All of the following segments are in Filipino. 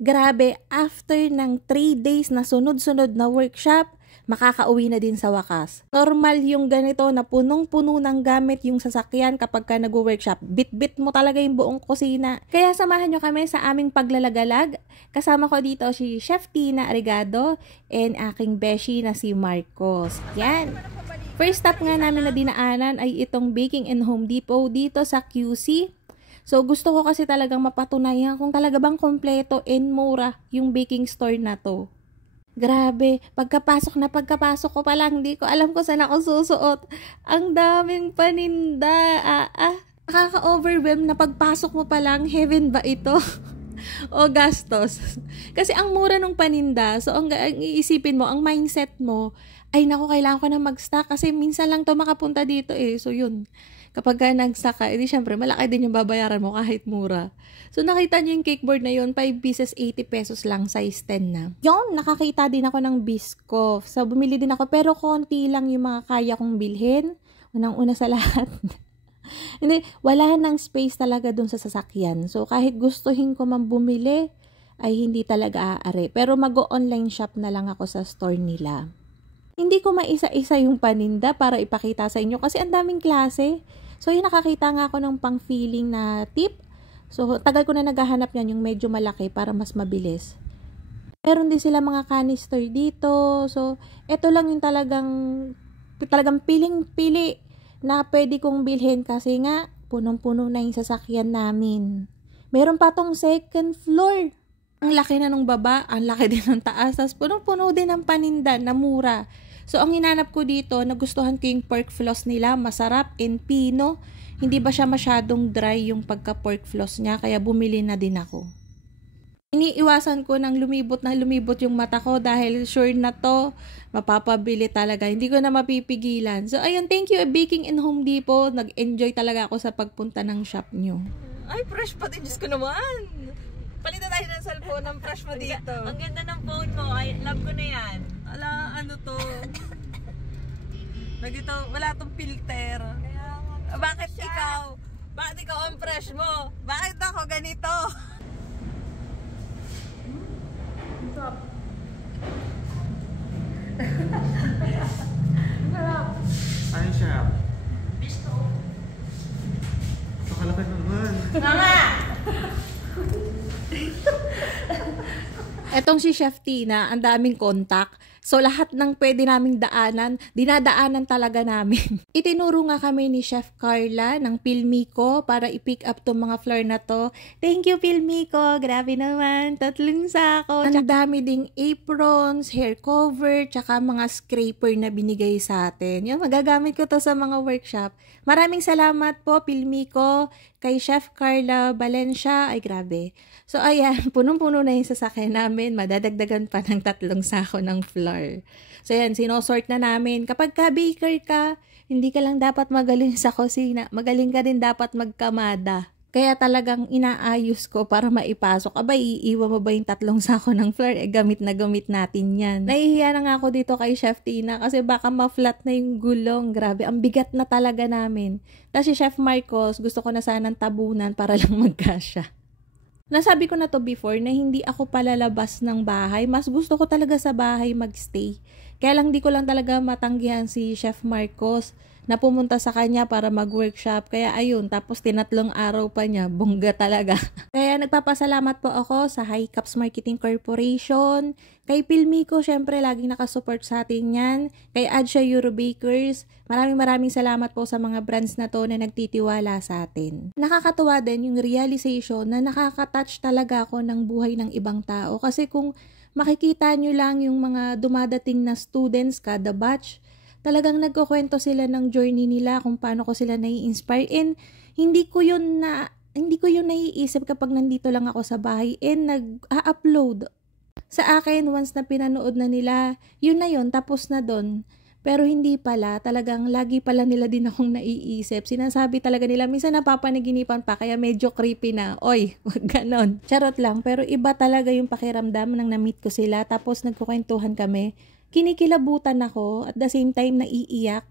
Grabe, after ng 3 days na sunod-sunod na workshop, makakauwi na din sa wakas. Normal yung ganito na punong-puno ng gamit yung sasakyan kapag ka nag-workshop. Bit-bit mo talaga yung buong kusina. Kaya samahan nyo kami sa aming paglalagalag. Kasama ko dito si Chef Tina Arigado and aking beshi na si Marcos. Yan. First stop nga namin na dinaanan ay itong Baking and Home Depot dito sa QC. So, gusto ko kasi talagang mapatunayan kung talaga bang kompleto and mura yung baking store na to. Grabe, pagkapasok ko pa lang, hindi ko alam kung saan ako susuot. Ang daming paninda. Nakaka-overwhelm na pagpasok mo pa lang, heaven ba ito? O gastos. Kasi ang mura ng paninda, so ang iisipin mo, ang mindset mo, ay naku, kailangan ko na mag-stock kasi minsan lang to makapunta dito eh. So yun, kapag ka nag-stock ka, edi syempre malaki din yung babayaran mo kahit mura. So nakita nyo yung cake board na yun, 5 pieces, 80 pesos lang, size 10 na. Yun, nakakita din ako ng Biscoff. So bumili din ako, pero konti lang yung mga kaya kong bilhin. Unang-una sa lahat. Hindi, wala nang space talaga dun sa sasakyan. So kahit gustuhin ko man bumili, ay hindi talaga aare. Pero mag-online shop na lang ako sa store nila. Hindi ko maisa-isa yung paninda para ipakita sa inyo kasi ang daming klase. So yun, nakakita nga ako ng pang-feeling na tip. So tagal ko na naghahanap yan, yung medyo malaki para mas mabilis. Meron din sila mga canister dito. So eto lang yung talagang piling-pili na pwede kong bilhin kasi nga punong-puno na yung sasakyan namin. Meron pa tong second floor. Ang laki na nung baba, ang laki din ng taas. Tapos punong-puno din ng paninda na mura. So, ang hinanap ko dito, nagustuhan ko yung pork floss nila. Masarap and pino. Hindi ba siya masyadong dry yung pagka-pork floss niya? Kaya bumili na din ako. Iniiwasan ko ng lumibot yung mata ko dahil sure na to, mapapabili talaga. Hindi ko na mapipigilan. So, ayun, thank you Baking and Home Depot. Nag-enjoy talaga ako sa pagpunta ng shop nyo. Ay, fresh pa din. Diyos ko naman. Palitan tayo ng cellphone ng fresh mo dito. Ang ganda ng phone mo. Ay, love ko na yan. Ala, ano to? Nagito, wala tong filter. Bakit ikaw? Bakit ikaw ang fresh mo? Bakit ako ganito? Stop. Ano siya? Bisto. Nakalakad naman. Nga! Etong si Chef Tina, ang daming kontak. So, lahat ng pwede naming daanan, dinadaanan talaga namin. Itinuro nga kami ni Chef Carla ng Pilmico para i-pick up tong mga floor na to. Thank you, Pilmico. Grabe naman. 3 sako. Ang dami ding aprons, hair cover, tsaka mga scraper na binigay sa atin. Yun, magagamit ko to sa mga workshop. Maraming salamat po, Pilmico, kay Chef Carla Valencia. Ay, grabe. So, ayan, punong-puno na yung sasakyan namin. Madadagdagan pa ng 3 sako ng flour. So, ayan, sinosort na namin. Kapag ka-baker ka, hindi ka lang dapat magaling sa kusina. Magaling ka din dapat magkamada. Kaya talagang inaayos ko para maipasok. Abay, iiwan mo ba yung 3 sako ng flour? Eh, gamit na gamit natin yan. Nahihiya na nga ako dito kay Chef Tina kasi baka ma-flat na yung gulong. Grabe, ang bigat na talaga namin. Tapos si Chef Marcos, gusto ko na sanang tabunan para lang magkasya. Nasabi ko na to before na hindi ako palalabas ng bahay. Mas gusto ko talaga sa bahay magstay. Kaya lang di ko lang talaga matanggihan si Chef Marcos na pumunta sa kanya para mag-workshop. Kaya ayun, tapos 3 araw pa niya. Bongga talaga. Kaya nagpapasalamat po ako sa High Caps Marketing Corporation. Kay Pilmico, syempre laging nakasupport sa atin yan. Kay Adsha Eurobakers. Maraming salamat po sa mga brands na to na nagtitiwala sa atin. Nakakatuwa din yung realization na nakaka-touch talaga ako ng buhay ng ibang tao. Kasi kung makikita nyo lang yung mga dumadating na students kada batch, talagang nagkukwento sila ng journey nila kung paano ko sila nai-inspire. And hindi ko yun naiisip kapag nandito lang ako sa bahay and nag-upload. Sa akin, once na pinanood na nila, yun na yun, tapos na dun. Pero hindi pala, talagang lagi pala nila din akong naiisip. Sinasabi talaga nila, minsan napapanaginipan pa, kaya medyo creepy na. Oy, wag ganon. Charot lang, pero iba talaga yung pakiramdam nang na-meet ko sila, tapos nagkukwentuhan kami. Kinikilabutan ako, at the same time naiiyak,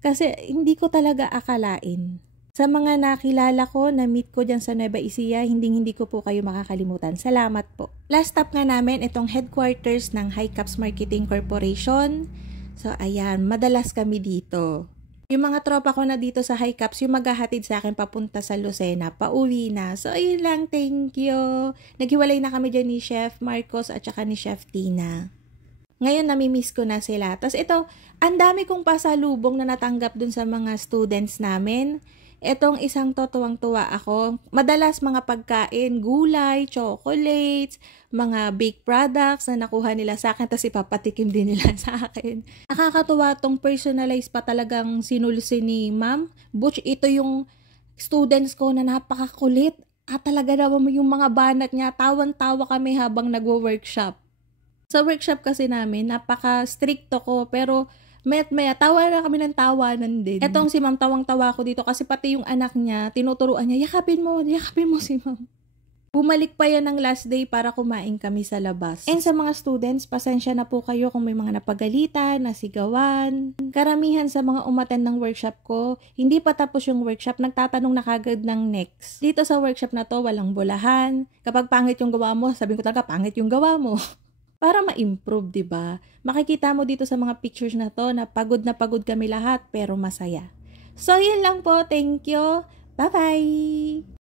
kasi hindi ko talaga akalain. Sa mga nakilala ko, na-meet ko dyan sa Nueva Ecija, hindi ko po kayo makakalimutan. Salamat po. Last stop nga namin, itong headquarters ng High Caps Marketing Corporation. So, ayan, madalas kami dito. Yung mga tropa ko na dito sa High Caps, yung maghahatid sa akin papunta sa Lucena, pauwi na. So, ayun lang, thank you. Naghiwalay na kami dyan ni Chef Marcos at saka ni Chef Tina. Ngayon, namimiss ko na sila. Tapos ito, ang dami kong pasalubong na natanggap dun sa mga students namin. Etong isang to, tuwang-tuwa ako. Madalas mga pagkain, gulay, chocolates, mga baked products na nakuha nila sa akin, tapos ipapatikim din nila sa akin. Nakakatuwa tong personalized pa talagang sinulsi ni Ma'am. Butch, ito yung students ko na napakakulit. At talaga naman yung mga banat niya, tawan-tawa kami habang nagwo-workshop. Sa workshop kasi namin, napaka-stricto ko, pero maya, tawa na kami ng tawanan din. Etong si Ma'am, tawang-tawa ko dito kasi pati yung anak niya, tinuturuan niya, yakapin mo si Ma'am. Bumalik pa yan ng last day para kumain kami sa labas. And sa mga students, pasensya na po kayo kung may mga napagalitan, nasigawan. Karamihan sa mga umattend ng workshop ko, hindi pa tapos yung workshop, nagtatanong na kagad ng next. Dito sa workshop na to, walang bulahan. Kapag pangit yung gawa mo, sabihin ko talaga, pangit yung gawa mo. Para ma-improve, 'di ba? Makikita mo dito sa mga pictures na to na pagod kami lahat pero masaya. So, yun lang po. Thank you. Bye-bye!